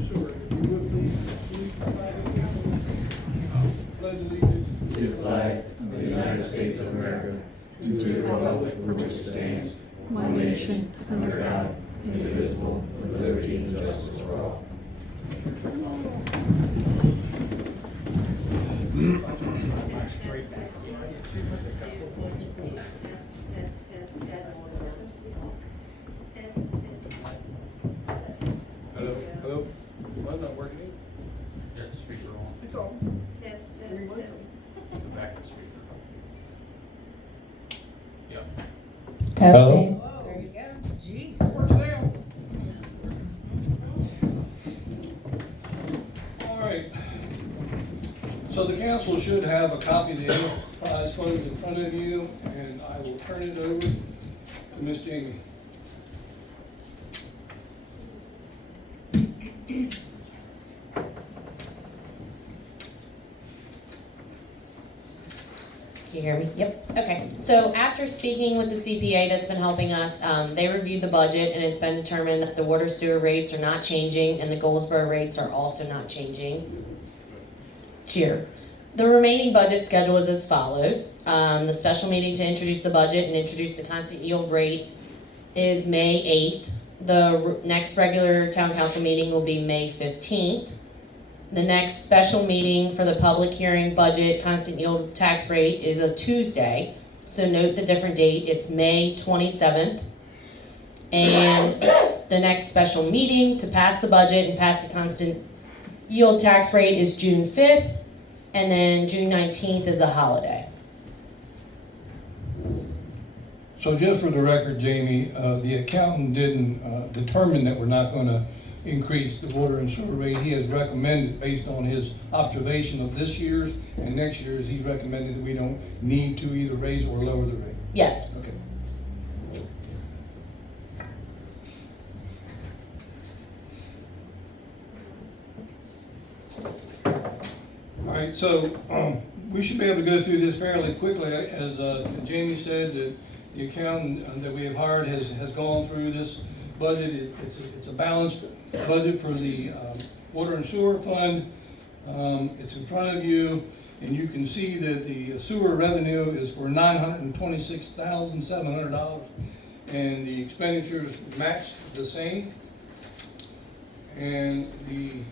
and sewer. If you would please, pledge allegiance. To the flag of the United States of America, and to the republic for which it stands, one nation, under God, indivisible, with liberty and justice for all. Hello, hello. Mine's not working either. Yeah, speaker on. It's on. Test, Give me test, one. test. The back of the speaker. Yep. Testing. There you go. Jeez. Works now. All right. So the council should have a copy of the enterprise funds in front of you, and I will turn it over to Ms. Jamie. Can you hear me? Yep. Okay. So after speaking with the CPA that's been helping us, they reviewed the budget and it's been determined that the water sewer rates are not changing and the Goldsboro rates are also not changing. Here. The remaining budget schedule is as follows. The special meeting to introduce the budget and introduce the constant yield rate is May 8th. The next regular town council meeting will be May 15th. The next special meeting for the public hearing budget constant yield tax rate is a Tuesday. So note the different date, it's May 27th. And the next special meeting to pass the budget and pass the constant yield tax rate is June 5th. And then June 19th is a holiday. So just for the record, Jamie, the accountant didn't determine that we're not going to increase the water and sewer rate. He has recommended, based on his observation of this year's and next year's, he's recommended that we don't need to either raise or lower the rate. Yes. Okay. All right, so we should be able to go through this fairly quickly. As Jamie said, that the accountant that we have hired has gone through this budget. It's a balanced budget for the water and sewer fund. It's in front of you, and you can see that the sewer revenue is for $926,700, and the expenditures matched the same. And the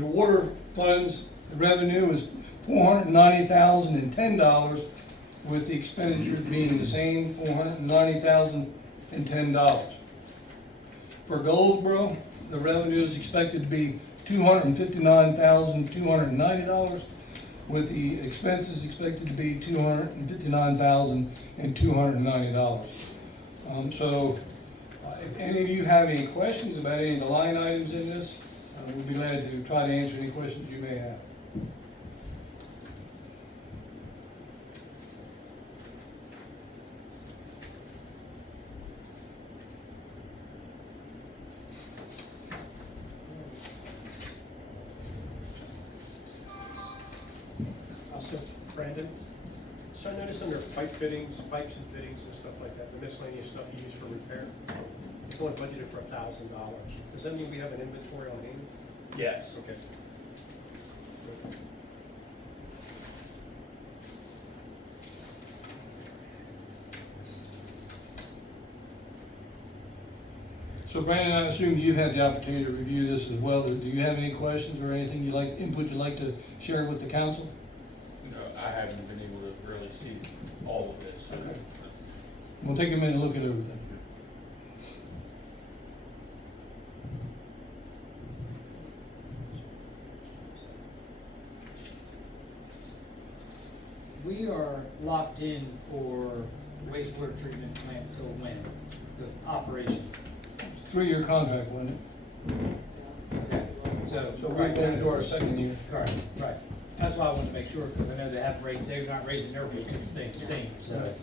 water funds, the revenue is $490,010, with the expenditures being the same, $490,010. For Goldsboro, the revenue is expected to be $259,290, with the expenses expected to be $259,290. So, if any of you have any questions about any of the line items in this, we'd be glad to try to answer any questions you may have. Brandon, so I noticed under pipe fittings, pipes and fittings and stuff like that, the miscellaneous stuff you use for repair, it's only budgeted for $1,000. Does that mean we have an inventory on hand? Yes. Okay. So Brandon, I assume you've had the opportunity to review this as well. Do you have any questions or anything input you'd like to share with the council? No, I haven't been able to really see all of this. So. Okay. We'll take a minute and look at everything. We are locked in for wastewater treatment plant till when? The operation. 3-year contract, wasn't Okay. it? So we're into our second year. Correct, right. That's why I wanted to make sure, because I know they have rate, they're not raising their rates, it's staying the same, so. Right.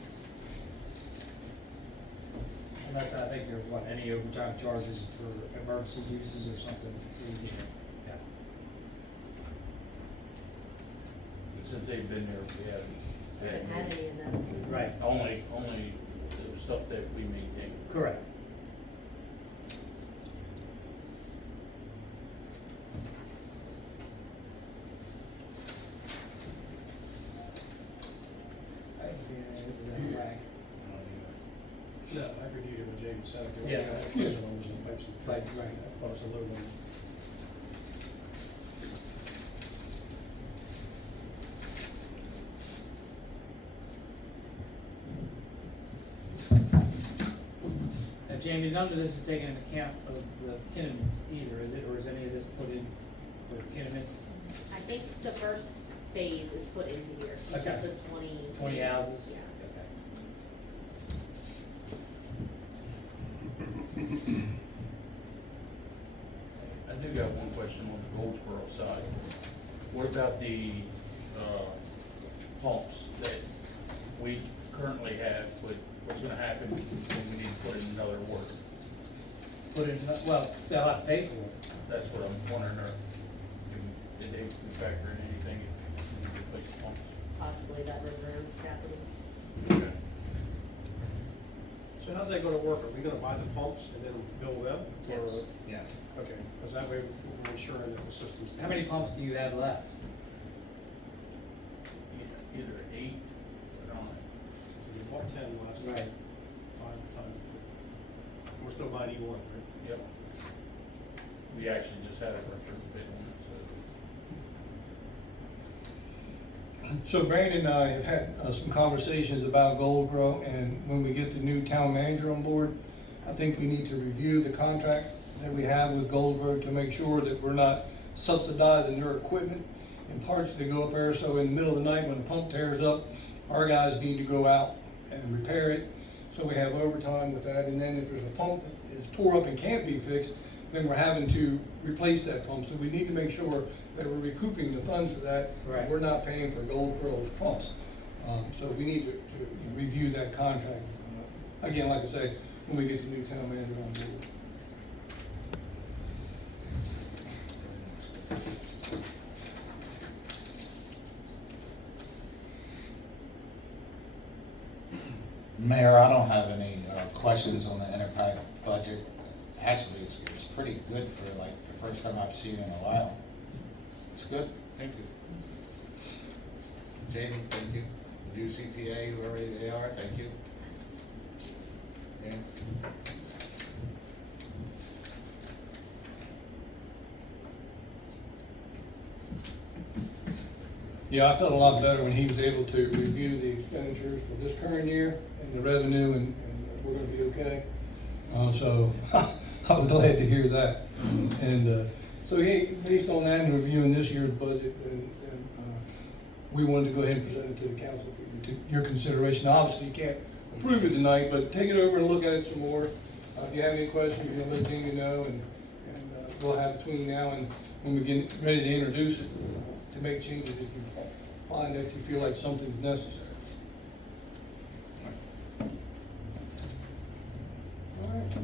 Unless I think there's what, any overtime charges for emergency uses or something. Yeah. But since they've been there, we haven't I haven't had any of them. Right. only the stuff that we maintain. Correct. I didn't see any of that flag. No, I reviewed it with Jamie Sadek. Yeah. Question on was the pipes and Right, fittings. right. I thought it was a low one. Now, Jamie, none of this is taken into account of the Kinnaman's either, is it, or is any of this put in for Kinnaman's? I think the first phase is put into here, which Okay. is the 20. 20 houses? Yeah. Okay. I do got one question on the Goldsboro side. What about the, pumps that we currently have, but what's gonna happen when we need to put in another work? Put in, well, they'll have to pay for it. That's what I'm wondering, did they factor in anything if we need to replace pumps? Possibly that reserve capital. Okay. So how's that gonna work? Are we gonna buy the pumps and then bill them? Or- Yes. Okay, because that way we're ensuring that the system's. How many pumps do you have left? Either 8, I don't know. So we bought 10 last time. Right. 5 times. We're still buying E1, right? Yep. We actually just had a retrofit on it, So Brandon and I have had some conversations about Goldsboro, and when we get the new town manager on board, I think we need to review the contract that we have with Goldsboro to make sure that we're not subsidizing their equipment and parts that go up there. So in the middle of the night when the pump tears up, our guys need to go out and repair it. So we have overtime with that. And then if there's a pump that is tore up and can't be fixed, then we're having to replace that pump. So we need to make sure that we're recouping the funds for that. Right. We're not paying for Goldsboro's pumps. So we need to review that contract. Again, like I say, when we get the new town manager on board. Mayor, I don't have any questions on the enterprise budget. Actually, it's pretty good for like the first time I've seen it in a while. It's good, thank you. Jamie, thank you. You CPA, whoever they are, thank you. Yeah. Yeah, I felt a lot better when he was able to review the expenditures for this current year and the revenue, and we're gonna be okay. So, I was glad to hear that. And, so he, based on that and reviewing this year's budget, and we wanted to go ahead and present it to the council for your consideration. Obviously, you can't approve it tonight, but take it over and look at it some more. If you have any questions, you'll let Jamie know, and we'll have between now and when we get ready to introduce it, to make changes if you find that you feel like something's necessary. All right.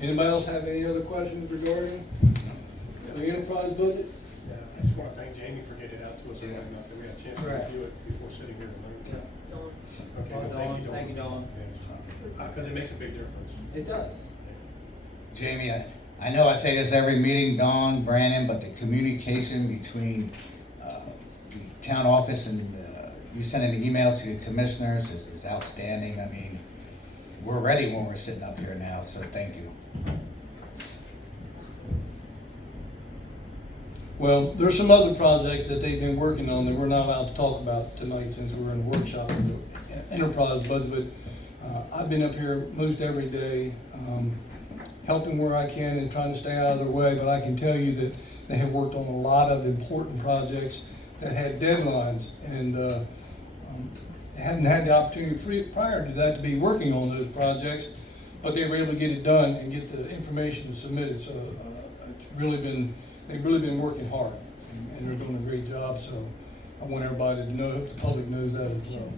Anybody else have any other questions regarding the enterprise budget? Yeah, I just want to thank Jamie for getting it out to us early Yeah. enough that we had a chance to Right. review it before sitting here tonight. Dawn. Okay, well, thank you, Dawn. Thank you, Dawn. Because it makes a big difference. It does. Jamie, I know I say this every meeting, Dawn, Brandon, but the communication between the town office and you sending the emails to the commissioners is outstanding. I mean, we're ready when we're sitting up here now, so thank you. Well, there's some other projects that they've been working on that we're not allowed to talk about tonight since we're in a workshop with the enterprise budget, but I've been up here most every day, helping where I can and trying to stay out of their way, but I can tell you that they have worked on a lot of important projects that had deadlines, and they hadn't had the opportunity prior to that to be working on those projects, but they were able to get it done and get the information submitted, so they've really been working hard, and they're doing a great job, so I want everybody to know, hope the public knows that as well.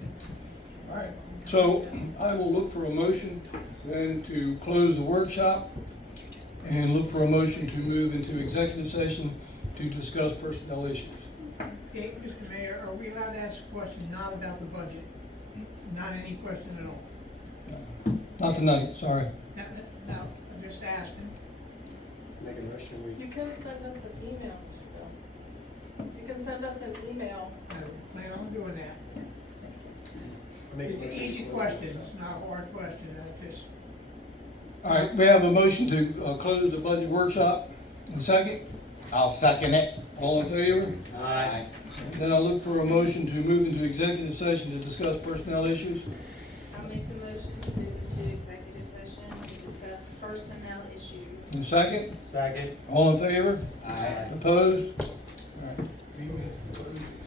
All right, so I will look for a motion then to close the workshop and look for a motion to move into executive session to discuss personnel issues. Okay, Mr. Mayor, are we allowed to ask a question not about the budget? Not any question at all? Not tonight, sorry. No, I'm just asking. Make a motion, we, You can send us an email, Mr. Bill. You can send us an email. I plan on doing that. make a It's an motion. easy question, it's not a hard question, I just, All right, we have a motion to close the budget workshop. A second? I'll second it. All in favor? Aye. Then I'll look for a motion to move into executive session to discuss personnel issues. I'll make the motion to move into executive session to discuss personnel issues. And second? Second. All in favor? Aye. Opposed?